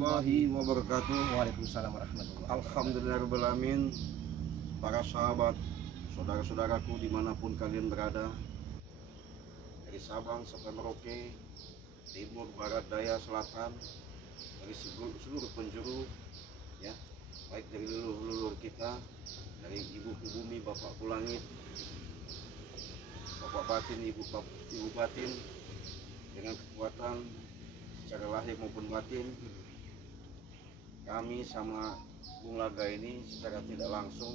warahmatullahi wabarakatuh. Waalaikumsalam warahmatullahi wabarakatuh. Alhamdulillahirrahmanirrahim. Para sahabat, saudara-saudaraku dimanapun kalian berada, dari Sabang sampai Merauke, timur, barat, daya, selatan, dari seluruh penjuru, ya, baik dari leluhur kita, dari ibuku bumi, bapakku langit, bapak batin, ibu batin, dengan kekuatan secara lahir maupun batin, kami sama Bung Laga ini secara tidak langsung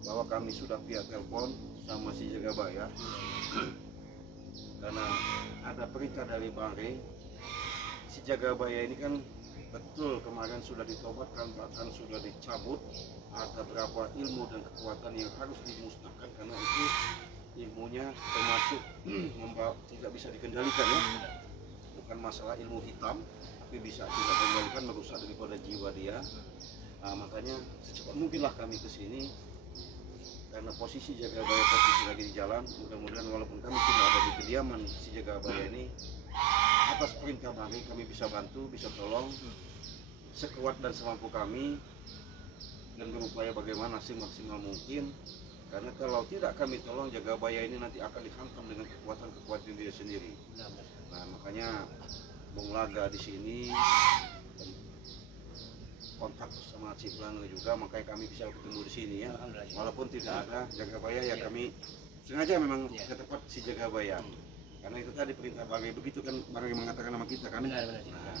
bahwa kami sudah via telepon sama si Jagabaya karena ada perintah dari Bang Rey. Si Jagabaya ini kan betul kemarin sudah ditobatkan, bahkan sudah dicabut. Ada berapa ilmu dan kekuatan yang harus dimusnahkan karena itu ilmunya termasuk tidak bisa dikendalikan, ya. Bukan masalah ilmu hitam, tapi bisa kita kendalikan, merusak daripada jiwa dia. Nah, makanya secepat mungkinlah kami ke sini karena posisi Jagabaya posisi lagi di jalan. Mudah-mudahan walaupun kami sudah ada di kediaman si Jagabaya ini, atas perintah kami bisa bantu, bisa tolong sekuat dan semampu kami dan berupaya bagaimana semaksimal mungkin. Karena kalau tidak kami tolong, Jagabaya ini nanti akan dihantam dengan kekuatan dia sendiri. Nah, makanya Bung Laga di sini dan kontak sama Cik Lange juga, makanya kami bisa ketemu di sini, ya. Walaupun tidak ada Jagabaya, ya kami sengaja memang ke tempat si Jagabaya. Karena itu tadi perintah Bang Rey, begitu kan Bang Rey mengatakan nama kita kan. Benar. Nah,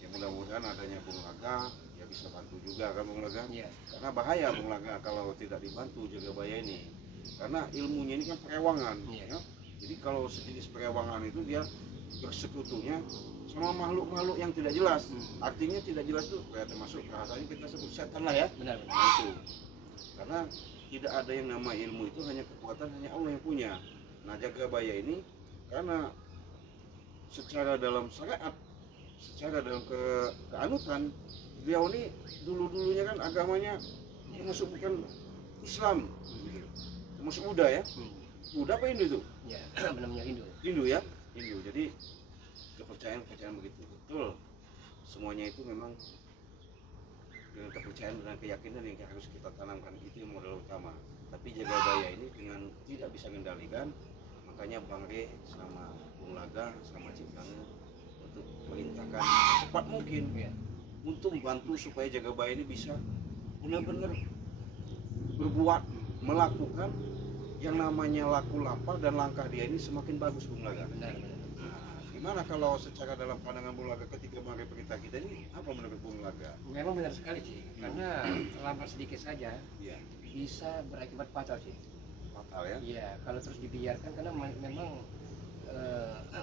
ya mudah-mudahan adanya Bung Laga ya bisa bantu juga kan Bung Laga. Ya. Karena bahaya Bung Laga kalau tidak dibantu Jagabaya ini. Karena ilmunya ini kan perewangan, ya. Jadi kalau sejenis perewangan itu dia bersekutunya sama makhluk-makhluk yang tidak jelas. Artinya tidak jelas itu kayak termasuk bahasanya kita sebut setan lah, ya. Benar. Nah, itu. Karena tidak ada yang nama ilmu itu, hanya kekuatan hanya Allah yang punya. Nah, Jagabaya ini karena secara dalam syariat, secara dalam keanutan, beliau ini dulunya kan agamanya termasuk bukan Islam, termasuk Buddha, ya. Buddha apa Hindu itu? Ya, namanya Hindu. Hindu, ya. Hindu. Jadi kepercayaan begitu, betul. Semuanya itu memang dengan kepercayaan dan keyakinan yang harus kita tanamkan, itu yang modal utama. Tapi Jagabaya ini dengan tidak bisa mengendalikan, makanya Bang Rey sama Bung Laga sama Cik Lange untuk perintahkan secepat mungkin, ya, untuk membantu supaya Jagabaya ini bisa benar-benar berbuat, melakukan yang namanya laku lampah, dan langkah dia ini semakin bagus, Bung Laga. Benar. Nah, gimana kalau secara dalam pandangan Bung Laga ketika Bang Rey perintah kita ini, apa menurut Bung Laga? Memang benar sekali sih, karena terlambat sedikit saja Iya, bisa berakibat fatal sih. fatal, ya. Iya, kalau terus dibiarkan, karena memang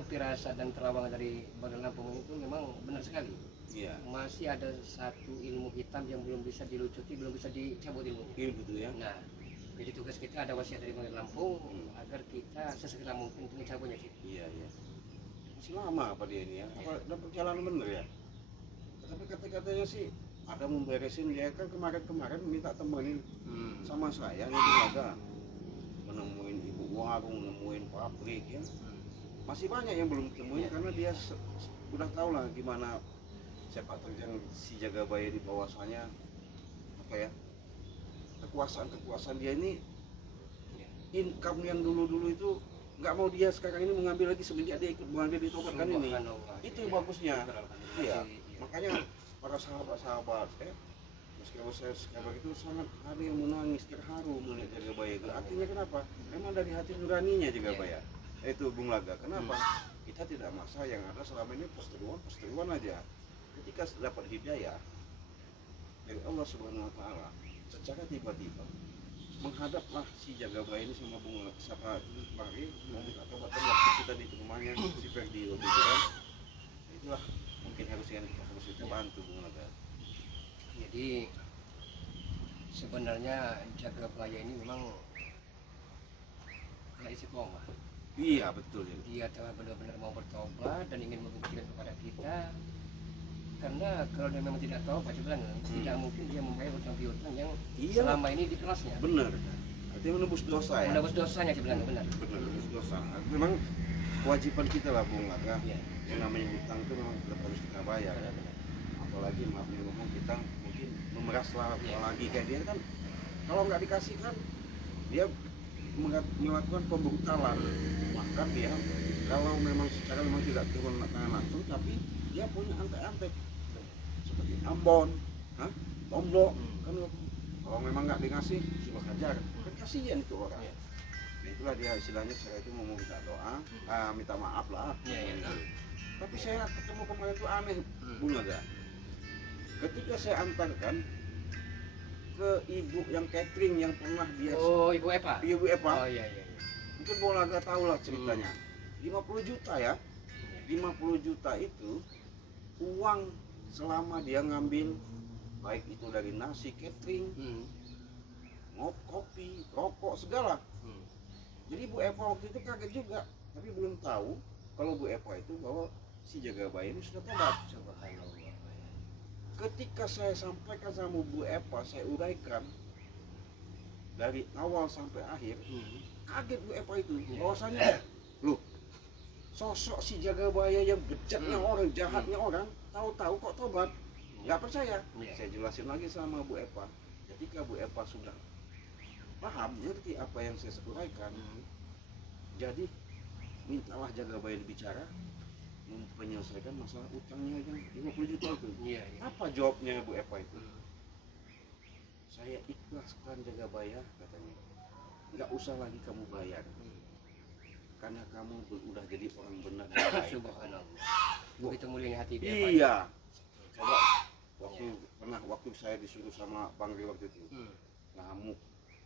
firasat dan terawangan dari Badan Lampung itu memang benar sekali. Iya. Masih ada satu ilmu hitam yang belum bisa dilucuti, belum bisa dicabut ilmunya. Gitu, ya. Nah, jadi tugas kita ada wasiat dari Badan Lampung agar kita sesegera mungkin untuk mencabutnya sih. Iya. Masih lama apa dia ini, ya? Apa udah perjalanan bener, ya? Tapi kata-katanya sih ada memberesin, dia kan kemarin minta temenin sama saya nih Bung Laga, menemuin ibu warung, nemuin pabrik, ya. Masih banyak yang belum ditemuin karena dia udah tahu lah gimana sepak terjang si Jagabaya di bawahnya, apa ya, kekuasaan dia ini, income yang dulu itu nggak mau dia sekarang ini mengambil lagi semenjak dia ikut mengambil ditobatkan ini. Itu bagusnya. Iya. Makanya para sahabat-sahabat, meskipun saya begitu sangat ada yang menangis terharu melihat Jagabaya itu. Artinya kenapa? Memang dari hati nuraninya Jagabaya. Itu Bung Laga. Kenapa? Kita tidak maksa, yang ada selama ini perseteruan aja. Ketika dapat hidayah dari Allah Subhanahu Wa Taala, secara tiba-tiba menghadaplah si Jagabaya ini sama Bung Bang Rey mau minta tobatan waktu kita di rumahnya si Ferdi waktu itu kan. Itulah mungkin harus kita bantu Bung Laga. Jadi sebenarnya Jagabaya ini memang kayak istiqomah. Iya, betul, ya. Dia telah benar-benar mau bertobat dan ingin membuktikan kepada kita. Karena kalau dia memang tidak tobat, tidak mungkin dia membayar hutang piutang yang selama ini di kelasnya. Benar. Artinya menebus dosa, ya. Menebus dosanya sebenarnya, benar. Menebus dosa. Memang kewajiban kita lah Bung Laga. Yang namanya hutang itu memang tetap harus kita bayar. apalagi maaf nih ngomong, kita mungkin memeras lah apalagi kayak dia kan, kalau nggak dikasih kan dia melakukan pembrutalan. Maka dia kalau memang secara memang tidak turun tangan langsung, tapi dia punya antek-antek seperti Ambon, Tombok kan, kalau memang nggak dikasih suruh hajar kan, kasihan itu orang. Nah, itulah dia istilahnya, saya itu mau minta doa, minta maaf lah. Tapi saya ketemu kemarin itu aneh, Bung Naga. Ketika saya antarkan ke ibu yang catering yang pernah dia, Ibu Epa. Ibu Epa. Iya. Mungkin Bung Naga tahu lah ceritanya. 50 juta ya. 50 juta itu uang selama dia ngambil, baik itu dari nasi, catering, kopi, rokok, segala. Jadi Bu Epa waktu itu kaget juga, tapi belum tahu kalau Bu Epa itu bahwa si Jagabaya ini sudah tobat. Ketika saya sampaikan sama Bu Epa, saya uraikan dari awal sampai akhir, kaget Bu Epa itu bahwasanya loh, sosok si Jagabaya yang bejatnya orang, jahatnya orang, tahu-tahu kok tobat. Nggak percaya. Saya jelasin lagi sama Bu Epa. Ketika Bu Epa sudah paham, ngerti apa yang saya uraikan, jadi mintalah Jagabaya bicara menyelesaikan masalah utangnya yang 50 juta itu. Apa jawabnya Bu Epa itu? Saya ikhlaskan Jagabaya, katanya. Nggak usah lagi kamu bayar, karena kamu udah jadi orang benar dan baik. Subhanallah. Begitu mulianya hati dia. Iya. Coba waktu saya disuruh sama Bang Ri waktu itu, ngamuk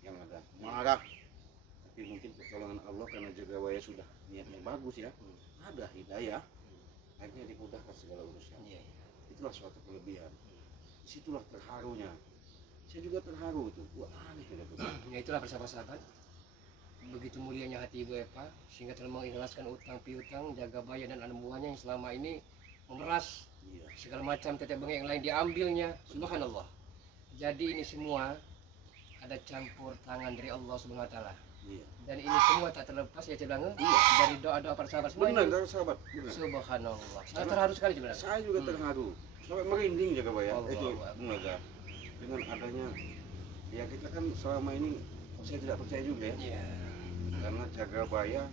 yang ada, marah. Tapi mungkin pertolongan Allah karena Jagabaya sudah niatnya bagus ya, ada hidayah, akhirnya dimudahkan segala urusan. Itulah suatu kelebihan. Disitulah terharunya. Saya juga terharu itu. Wah, aneh gitu. Ya itulah persahabat-sahabat. Begitu mulianya hati Ibu Epa sehingga telah mengikhlaskan utang piutang Jagabaya dan anak buahnya yang selama ini memeras segala macam tetek bengek yang lain diambilnya. Subhanallah. Jadi ini semua ada campur tangan dari Allah Subhanahu wa taala. Dan ini semua tak terlepas ya Ciblange dari doa-doa para sahabat semua. Benar, dari sahabat. Benar. Subhanallah. Saya terharu sekali Ciblange. Saya juga terharu. Sampai merinding Jagabaya. Itu Allah. Bung Naga. Dengan adanya, ya kita kan selama ini saya tidak percaya juga ya. Karena Jagabaya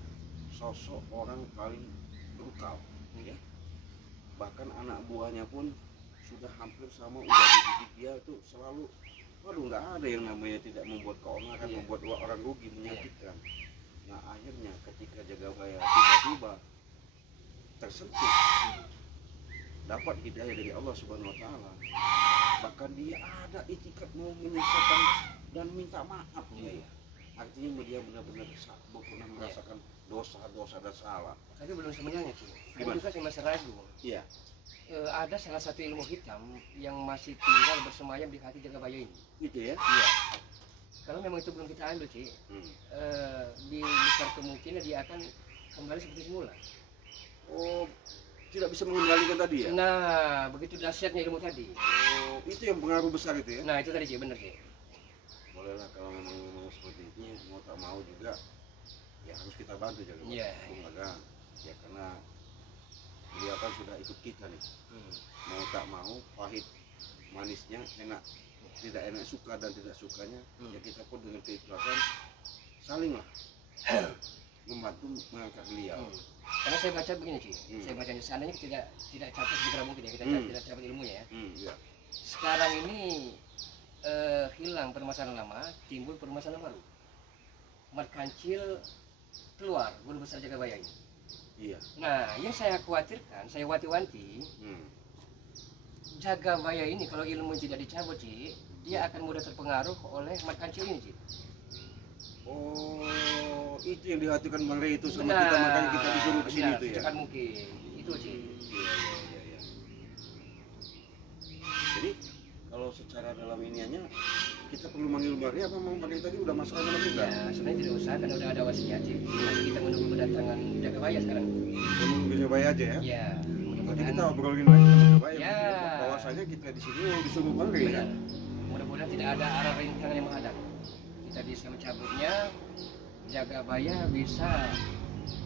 sosok orang paling brutal, ya. Bahkan anak buahnya pun sudah hampir sama, udah dididik dia itu selalu, waduh, nggak ada yang namanya tidak membuat keonaran, membuat orang rugi, menyakitkan. Nah akhirnya ketika Jagabaya tiba-tiba tersentuh, dapat hidayah dari Allah Subhanahu wa taala, bahkan dia ada itikat mau menyelesaikan dan minta maaf. Artinya dia benar-benar pernah merasakan dosa-dosa dan salah. Tapi belum sebenarnya sih. Saya juga sih masih ragu. Iya. Ada salah satu ilmu hitam yang masih tinggal bersemayam di hati Jagabaya ini. Gitu ya? Iya. Kalau memang itu belum kita ambil sih, besar kemungkinan dia akan kembali seperti semula. Oh, tidak bisa mengendalikan tadi ya? Nah, begitu dahsyatnya ilmu tadi. Oh, itu yang pengaruh besar itu ya? Nah, itu tadi sih, benar sih. Bolehlah kalau memang seperti itu, mau tak mau juga ya harus kita bantu juga. Ya karena dia kan sudah ikut kita nih. Mau tak mau, pahit manisnya, enak tidak enak, suka dan tidak sukanya, ya kita pun dengan keikhlasan salinglah membantu mengangkat beliau. Karena saya baca begini sih, saya baca seandainya tidak capai segera mungkin ya, kita tidak capai ilmunya ya. Sekarang ini hilang permasalahan lama, timbul permasalahan baru. Mat Kancil keluar, guru besar Jagabaya ini. Iya. Nah, yang saya khawatirkan, saya wanti-wanti, Jagabaya ini kalau ilmu tidak dicabut sih, dia akan mudah terpengaruh oleh Mat Kancil ini sih. Oh, itu yang dihatikan Bang Rey itu sama kita, makanya kita disuruh ke sini itu ya. Cepat mungkin, itu sih. Iya. Jadi kalau secara dalam iniannya kita perlu manggil Bang Rey apa Bang Rey tadi udah masuk dalam juga? Ya, sebenarnya tidak usah karena udah ada wasiat sih. Nanti kita menunggu kedatangan Jagabaya sekarang. Menunggu Jagabaya aja ya? Iya. Nanti kita obrolin lagi sama Jagabaya. Ya. Bahwasanya kita di sini mau disuruh Bang Rey ya. Mudah-mudahan tidak ada arah rintangan yang menghadap. Kita bisa mencabutnya, Jagabaya bisa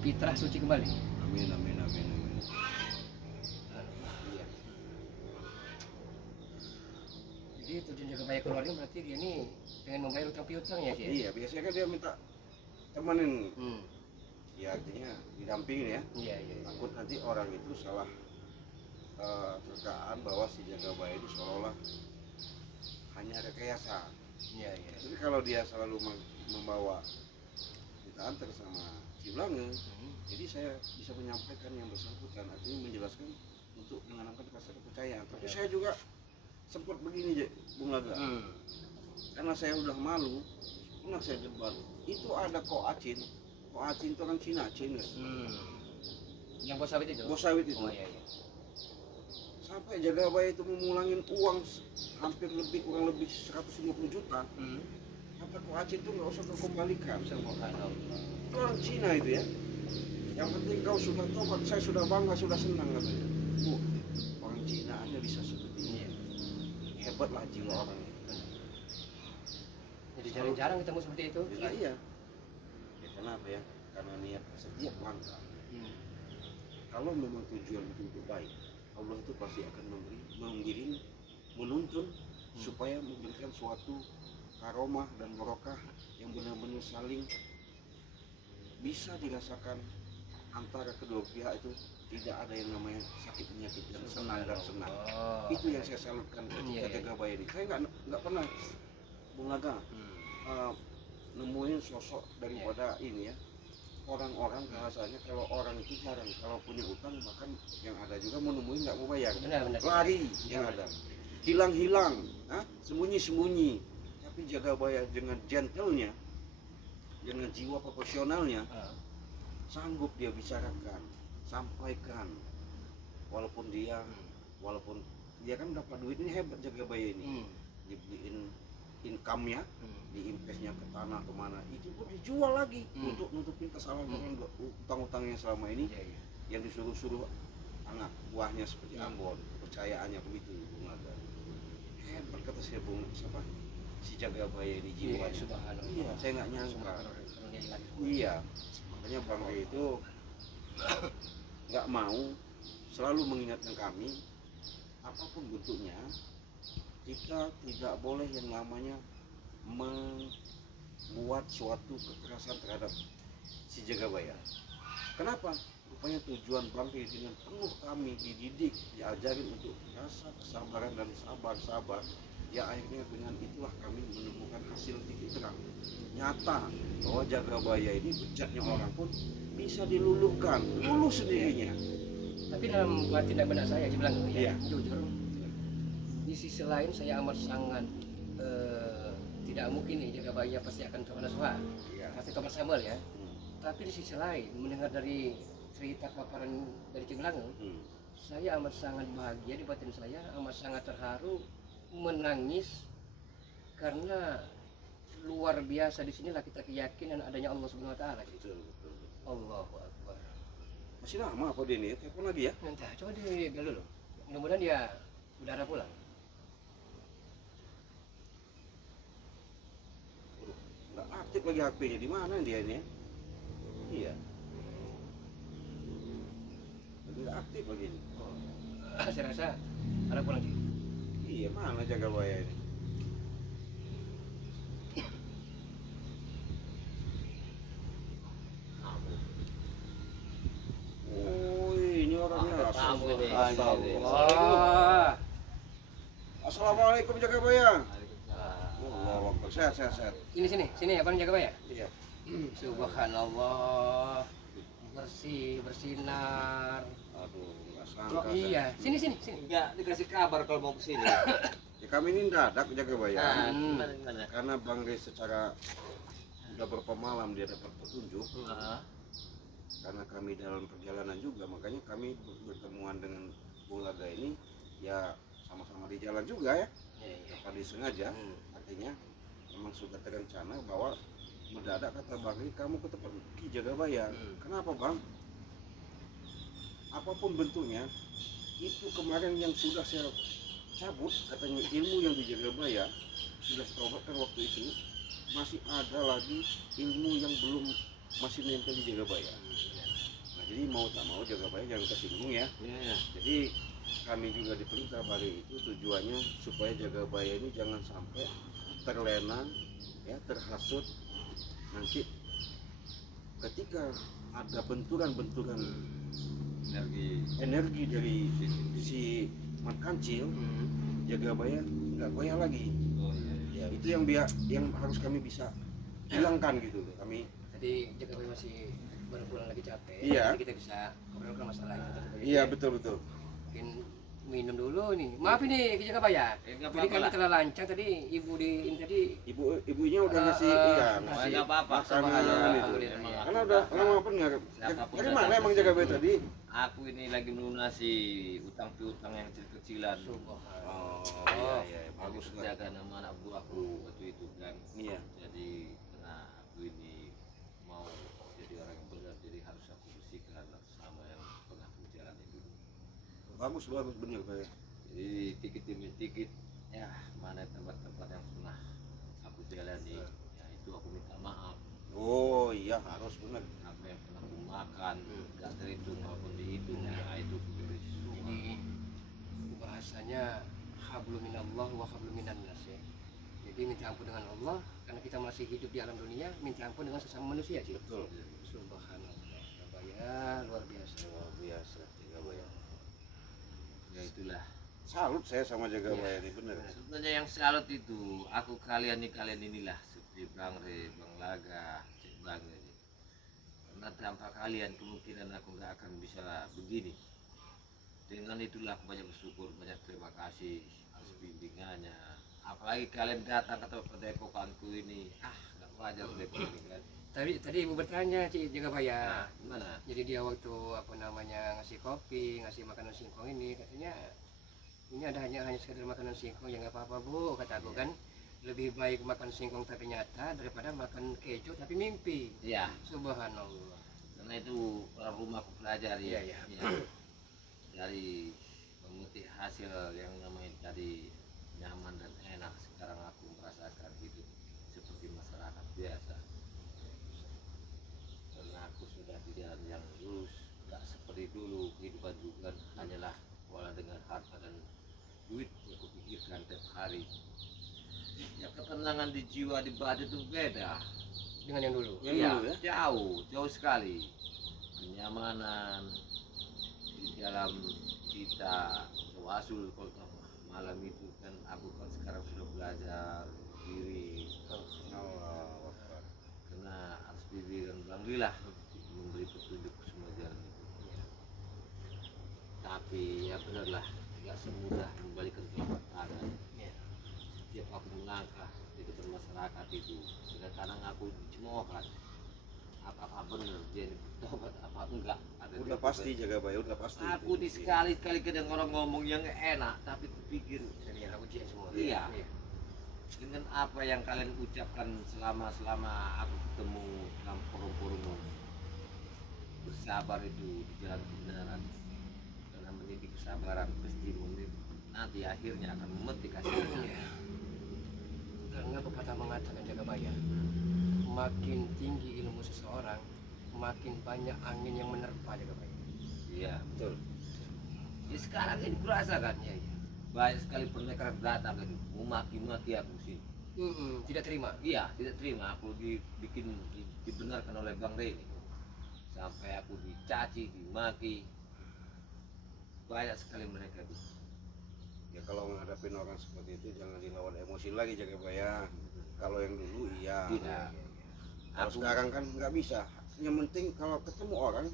fitrah suci kembali. Amin. Jadi tujuan Jagabaya keluar ini berarti dia ini pengen membayar utang piutangnya sih. Iya, biasanya kan dia minta temenin, Hmm. ya artinya didampingin ya. Iya, iya. Takut nanti orang itu salah terkaan bahwa si Jagabaya itu seolah-olah hanya rekayasa. Iya, iya. Tapi kalau dia selalu membawa kita antar sama Ciblangeng, jadi saya bisa menyampaikan yang bersangkutan, artinya menjelaskan untuk menanamkan rasa kepercayaan. Tapi saya juga sempat begini, Bung Laga, karena saya udah malu, pernah saya debat, itu ada Koacin itu orang Cina, Chinese, Yang bos sawit itu? bos sawit itu. Oh iya, iya. Sampai Jagabaya itu memulangin uang hampir kurang lebih 150 juta. Kata Koacin itu nggak usah kembalikan. Subhanallah. Itu orang Cina itu ya. Yang penting kau sudah tobat, saya sudah bangga, sudah senang katanya. Orang Cina aja bisa seperti ini. Hebatlah jiwa orangnya. Jadi jarang-jarang ketemu seperti itu. Ya, iya. Ya, kenapa ya? Karena niat setiap langkah. Kalau memang tujuan itu untuk baik, Allah itu pasti akan mengirim, menuntun supaya memberikan suatu karomah dan barokah yang benar-benar saling bisa dirasakan antara kedua pihak. Itu tidak ada yang namanya sakit penyakit dan senang dan senang. Itu yang saya salutkan ketika Jagabaya ini. Saya nggak pernah Bung Laga nemuin sosok daripada ini ya, orang-orang bahasanya kalau orang itu jarang kalau punya utang, bahkan yang ada juga mau nemuin nggak mau bayar, Benar. lari yang ada, hilang-hilang, sembunyi-sembunyi. Tapi Jagabaya dengan gentlenya, dengan jiwa profesionalnya, sanggup dia bicarakan, sampaikan, walaupun dia kan dapat duit ini, hebat Jagabaya ini, dibeliin income-nya, diinvestnya ke tanah kemana, itu pun dijual lagi untuk nutupin kesalahan dengan utang-utang yang selama ini yang disuruh-suruh anak buahnya seperti Ambon, kepercayaannya begitu. Bung Laga, hebat kata saya, Bung, siapa si Jagabaya ini jiwanya. Iya, saya nggak nyangka. Iya, makanya Bang Rey itu nggak mau, selalu mengingatkan kami, apapun bentuknya, kita tidak boleh yang namanya membuat suatu kekerasan terhadap si Jagabaya. Kenapa? Rupanya tujuan Bang Rey dengan penuh kami dididik, diajarin untuk rasa kesabaran dan sabar. Ya akhirnya dengan itulah kami menemukan hasil titik terang nyata bahwa Jagabaya ini bejatnya orang pun bisa diluluhkan, luluh sendirinya. Tapi dalam batin dan benak saya bilang Iya. jujur, di sisi lain saya amat sangat tidak mungkin nih Jagabaya pasti akan tobat nasuha, pasti tobat sambal ya. Tapi di sisi lain mendengar dari cerita paparan dari Ciblangeng, saya amat sangat bahagia di batin saya, amat sangat terharu, menangis karena luar biasa di sinilah kita keyakinan adanya Allah Subhanahu wa taala. Betul. Allahu Akbar. Masih lama apa dia nih? Telepon lagi ya? Entah, coba dia bel dulu. Mudah-mudahan dia udara pulang. Nggak aktif lagi HP-nya, di mana dia ini? Iya. Nggak aktif lagi ini. Saya rasa ada pulang sih. Iya, mana Jagabaya ini? Oh, ini orangnya. Astagfirullah. Assalamualaikum Jagabaya. Allah Akbar. Sehat. Sini abang Jagabaya. Iya. Subhanallah. Bersih, bersinar. Aduh, nggak Oh sangka. iya, sini. Enggak dikasih kabar kalau mau kesini. Ya, kami ini dadak Jagabaya. Gimana? Karena Bang Rey secara udah berapa malam dia dapat petunjuk. Karena kami dalam perjalanan juga, makanya kami bertemuan dengan Bung Laga ini ya sama-sama di jalan juga ya. Tanpa disengaja, artinya memang sudah terencana bahwa mendadak kata Bang Rey, kamu ke tempat Ki Jagabaya. Kenapa Bang? Apapun bentuknya, itu kemarin yang sudah saya cabut, katanya ilmu yang di Jagabaya sudah terobotkan waktu itu, masih ada lagi ilmu yang belum masih nempel di Jagabaya. Nah, jadi mau tak mau Jagabaya jangan tersinggung ya. Jadi kami juga diperintah hari itu tujuannya supaya Jagabaya ini jangan sampai terlena, ya, terhasut nanti ketika ada benturan-benturan energi dari si Mat Kancil, Jagabaya nggak goyah lagi. Ya itu yang harus kami bisa hilangkan gitu loh. Kami Tadi Jagabaya masih baru pulang lagi capek. Iya. Jadi kita bisa ngobrol masalah itu. iya betul. Mungkin minum dulu nih. Maaf ini Jagabaya. Nggak Jadi apa-apa kami lah. telah lancang tadi ini tadi Ibunya udah ngasih ngasih nggak apa-apa. makanan Alhamdulillah. itu. Emang Karena aku udah datang. lama benar. Siapapun Dari datang mana ke emang sini. Jagabaya tadi? Aku ini lagi melunasi utang piutang yang kecil-kecilan. Subhanallah. Oh iya Aku bagus jaga nama anak buahku waktu itu kan. Iya. Jadi karena aku ini mau jadi orang yang benar, jadi harus aku bersihkan atas nama yang pernah aku jalani dulu. Bagus bener kayak. Jadi dikit demi dikit, ya mana tempat-tempat yang pernah aku jalani, ya itu aku minta maaf. Oh iya harus bener. Apa yang pernah aku makan, nggak terhitung maupun dihitung, ya itu aku beri semua. Ini bahasanya hablum minallah wa hablum minan nas ya. Jadi minta ampun dengan Allah karena kita masih hidup di alam dunia, minta ampun dengan sesama manusia sih. Betul. Subhanallah. Jagabaya luar biasa. Luar biasa Jagabaya. Ya itulah. Salut saya sama Jagabaya ini bener. Sebenarnya yang salut itu aku kalian inilah seperti Bang Re, Bang Laga, Cik Bang ini. Karena tanpa kalian kemungkinan aku nggak akan bisa begini. Dengan itulah aku banyak bersyukur, banyak terima kasih atas bimbingannya. Apalagi kalian datang ke tempat pendepokanku ini, nggak wajar pendekok ini kan. Tadi ibu bertanya Cik Jagabaya. Gimana? Jadi dia waktu ngasih kopi, ngasih makanan singkong ini katanya ini ada hanya sekedar makanan singkong ya nggak apa-apa Bu kata aku kan, lebih baik makan singkong tapi nyata daripada makan keju tapi mimpi. Iya. Subhanallah. Karena itu orang rumah aku pelajari Iya, iya. ya. Dari memetik hasil yang namanya tadi nyaman dan enak, sekarang aku merasakan hidup seperti masyarakat biasa. Karena aku sudah di jalan yang lurus, nggak seperti dulu kehidupan juga hanyalah pola dengan harta dan duit yang kupikirkan tiap hari. Ya ketenangan di jiwa di badan itu beda. Dengan yang dulu. Yang Iya, dulu ya? jauh sekali. Kenyamanan di dalam kita tawasul kalau malam itu kan aku kan sekarang sudah belajar diri Allah. karena harus diri dan alhamdulillah memberi petunjuk semua jalan itu. Tapi ya benarlah nggak semudah membalikan telapak tangan. Iya. Setiap aku melangkah di depan masyarakat itu kadang-kadang aku dicemoohkan apakah benar dia ini bertobat apa enggak. Udah pasti Jagabaya, udah pasti. Aku di sekali-kali kadang orang ngomong yang enak tapi kupikir Jadi yang ujian semua. Iya. dengan apa yang kalian ucapkan selama aku ketemu dalam forum-forum bersabar itu di jalan kebenaran, karena mendidik kesabaran pasti nanti akhirnya akan memetik hasilnya. Iya. Karena pepatah mengatakan Jagabaya, makin tinggi ilmu seseorang, makin banyak angin yang menerpa Jagabaya. Iya. Betul. Ya sekarang ini kurasa kan ya, banyak sekali pendekar datang itu memaki-maki aku sih. Tidak terima. Iya, tidak terima aku dibenarkan oleh Bang Rey ini. Sampai aku dicaci, dimaki. Banyak sekali mereka itu. Ya kalau menghadapin orang seperti itu jangan dilawan emosi lagi Jagabaya. Kalau yang dulu iya. Tidak. Kalau sekarang kan nggak bisa. Yang penting kalau ketemu orang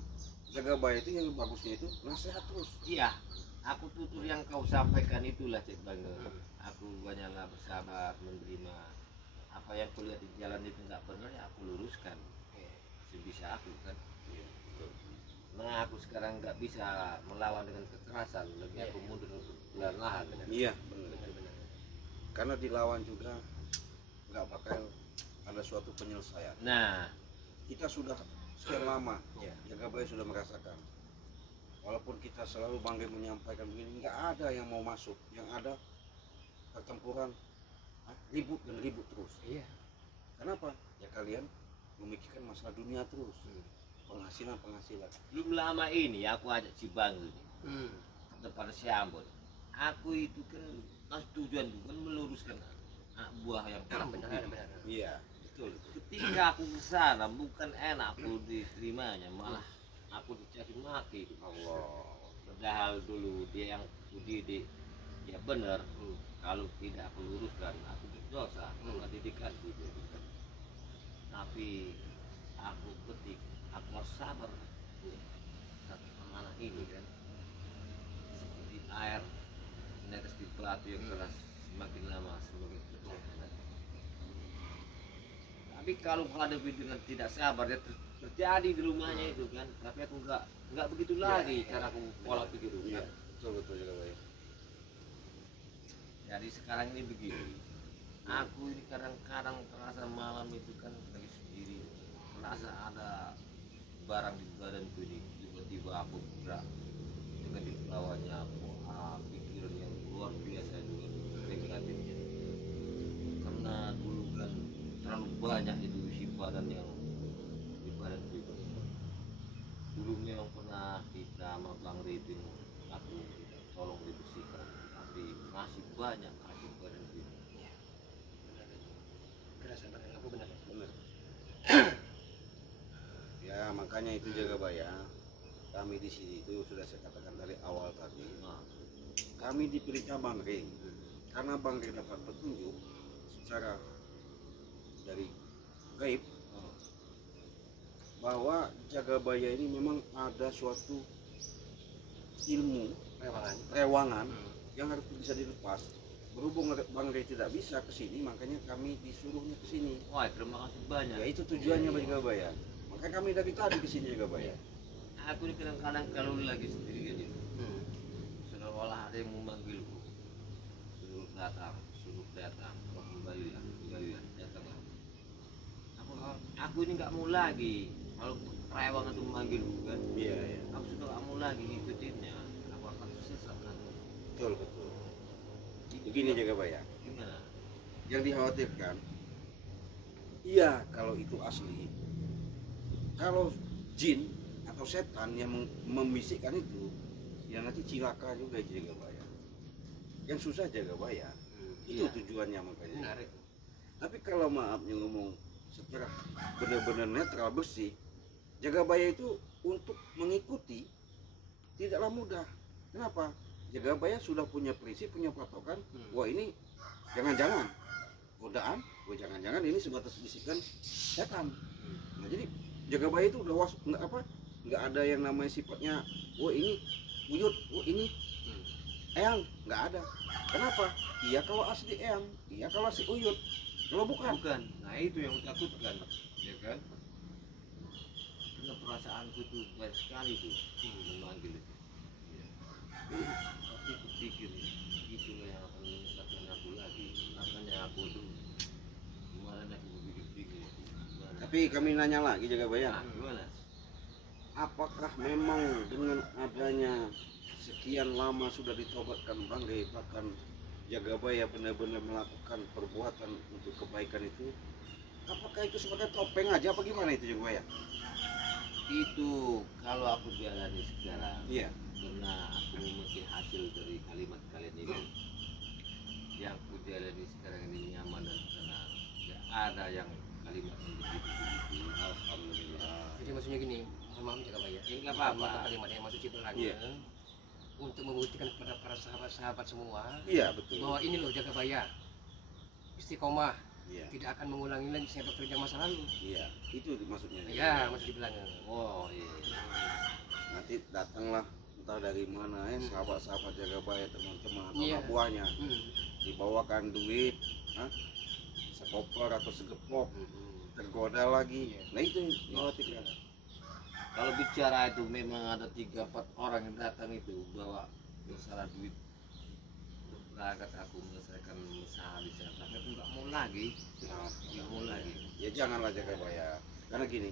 Jagabaya itu yang bagusnya itu nasihat terus. Iya, aku tutur yang kau sampaikan itulah Cik Bang. Aku banyaklah bersabar menerima apa yang kulihat di jalan itu nggak benar ya aku luruskan sebisa aku kan. Nah aku sekarang nggak bisa melawan dengan kekerasan, lebih aku mundur perlahan-lahan. Iya benar. Karena dilawan juga nggak bakal ada suatu penyelesaian. Nah, Kita sudah sekian lama Iya. Jagabaya sudah merasakan. Walaupun kita selalu bangga menyampaikan begini, nggak ada yang mau masuk. Yang ada pertempuran, ribut dan ribut terus. Iya. Kenapa? Ya kalian memikirkan masalah dunia terus. Penghasilan. belum lama ini aku ajak si Bang ini depan si Ambon. Aku itu kan tujuan bukan meluruskan anak buah yang kurang benar pendidik. benar. Iya, betul. Ketika aku ke sana bukan enak aku diterimanya, malah aku dicaci maki. Allah. Padahal dulu dia yang aku didik, ya benar. Kalau tidak aku luruskan, aku berdosa. Karena didikan gitu. Tapi aku ketik, aku harus sabar. Satu amanah ini kan, seperti air menetes di batu yang keras, semakin lama semakin betul. Tapi kalau menghadapi dengan tidak sabar, ya terjadi di rumahnya itu kan. Tapi aku nggak begitu lagi cara aku pola pikir itu Iya, kan. betul juga Pak. Jadi sekarang ini begini, aku ini kadang-kadang terasa malam itu kan lagi sendiri, merasa ada barang di badanku ini, tiba-tiba aku gerak dengan dibawanya pikiran yang luar biasa dengan negatifnya. Karena dulu kan terlalu banyak itu isi badan yang di badanku itu. Dulu memang pernah kita sama Bang Ridin, aku tolong dibersihkan, tapi masih banyak isi badanku itu. Kerasa benar aku benar. Benar. Ya makanya itu jaga Baya. Kami di sini itu sudah saya katakan dari awal tadi. Kami diperintah Bang Rey. Karena Bang Rey dapat petunjuk secara dari gaib bahwa jaga Baya ini memang ada suatu ilmu rewangan yang harus bisa dilepas. Berhubung Bang Rey tidak bisa ke sini, makanya kami disuruhnya ke sini. Wah, terima kasih banyak. Ya itu tujuannya Jaga Baya. Makanya kami dari tadi ke sini Jaga Baya. Aku ini kadang-kadang kalau lagi sendirian itu, seolah ada yang memanggilku, suruh datang, kembali ya, datang. Aku ini nggak mau lagi, kalau rewangan itu memanggilku kan, Iya, iya. aku sudah nggak mau lagi ngikutinnya, aku akan tersesat nanti. Betul. Begini Jaga Baya. Gimana? Yang dikhawatirkan, iya kalau itu asli. Kalau jin atau setan yang membisikkan itu, ya nanti cilaka juga Jaga Baya. Yang susah Jaga Baya. Itu Iya. tujuannya makanya. Menarik. Tapi kalau maafnya ngomong secara benar-benar netral bersih, Jaga Baya itu untuk mengikuti tidaklah mudah. Kenapa? Jaga Baya sudah punya prinsip, punya patokan. Wah ini jangan-jangan godaan, wah jangan-jangan ini sebatas bisikan setan. Nah jadi Jaga Baya itu udah nggak ada yang namanya sifatnya, wah ini uyut, wah ini eyang, nggak ada. Kenapa? Iya kalau asli eyang, iya kalau asli uyut. Kalau bukan, Nah itu yang aku takutkan, ya kan? Karena perasaanku tuh banyak sekali tuh memanggil itu. Ya. Tapi aku pikir itulah yang akan menyesatkan aku lagi. Makanya aku tuh kemarin aku berpikir. tapi kami nanya lagi Jaga Baya. Gimana? Apakah memang dengan adanya sekian lama sudah ditobatkan Bang Rey, bahkan Jaga Baya benar-benar melakukan perbuatan untuk kebaikan itu, apakah itu sebagai topeng aja apa gimana itu Jaga Baya? Itu kalau aku jalani sekarang, Iya. karena aku memetik hasil dari kalimat kalian ini, yang aku jalani sekarang ini nyaman dan tenang. Tidak ada yang kalimat yang begitu. Alhamdulillah. Jadi maksudnya gini, mohon maaf Jaga Baya. Ya, nggak apa-apa. Kalimat yang maksud Ciberangnya Iya. untuk membuktikan kepada para sahabat-sahabat semua Iya betul. bahwa ini loh Jaga Baya istiqomah, Iya. tidak akan mengulangi lagi sepak terjang masa lalu. Iya. Itu maksudnya. Ya, maksud dibilang. Oh iya. Nanti datanglah entah dari mana ya sahabat-sahabat Jaga Baya, teman-teman, Iya. anak buahnya, Hmm. dibawakan duit, sekoper atau segepok, tergoda lagi. Nah itu yang dikhawatirkan. Kalau bicara itu memang ada 3-4 orang yang datang itu bawa masalah duit untuk berangkat aku menyelesaikan masalah di sana. Tapi aku nggak mau lagi, nggak mau lagi. Ya janganlah Jaga Baya. Karena gini,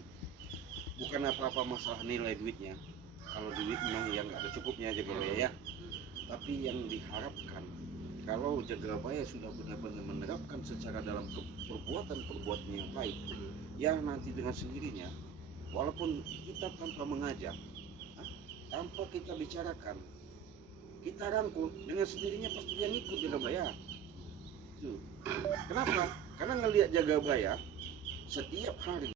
bukan apa-apa masalah nilai duitnya. Kalau duit memang yang nggak ada cukupnya Jaga Baya ya. Tapi yang diharapkan kalau Jaga Baya sudah benar-benar menerapkan secara dalam perbuatan yang baik, ya nanti dengan sendirinya, walaupun kita tanpa mengajak, tanpa kita bicarakan, kita rangkul dengan sendirinya pasti dia ngikut Jagabaya. Tuh. Kenapa? Karena ngelihat Jagabaya setiap hari